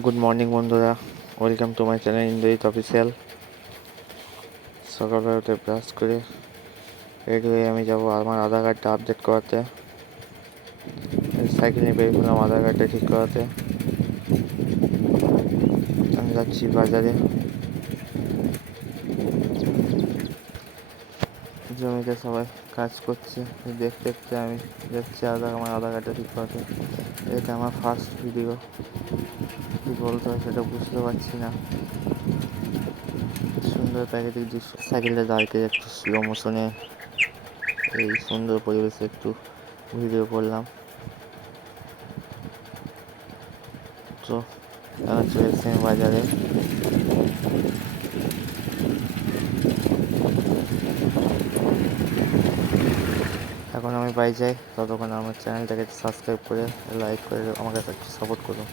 Good morning বন্ধুরা, welcome to my channel Indrajit official. সকালবেলা উঠে ব্রাশ করে রেডি হয়ে আমি যাব আমার আধার কার্ডটা আপডেট করাতে। সাইকেল নিয়ে বেরিয়ে পড়লাম আধার কার্ডটা ঠিক করাতে। আমি যাচ্ছি বাজারে। জমিতে সবাই কাজ করছে, দেখতে দেখতে আমি যাচ্ছি আমার আধার কার্ডটা ঠিক করাতে। এটা আমার ফার্স্ট ভিডিও, কী বলতে হয় সেটা বুঝতে পারছি না। সুন্দর প্রাকৃতিক দৃশ্য, সাইকেলটা দাঁড়িয়ে একটু স্লো মোশনে এই সুন্দর পরিবেশে একটু ভিডিও করলাম। তো এখন চলে এসেছি আমি বাজারে। এখন আমি বাড়ি যাই, ততক্ষণ আমার চ্যানেলটাকে সাবস্ক্রাইব করে লাইক করে আমাকে একটু সাপোর্ট করুন।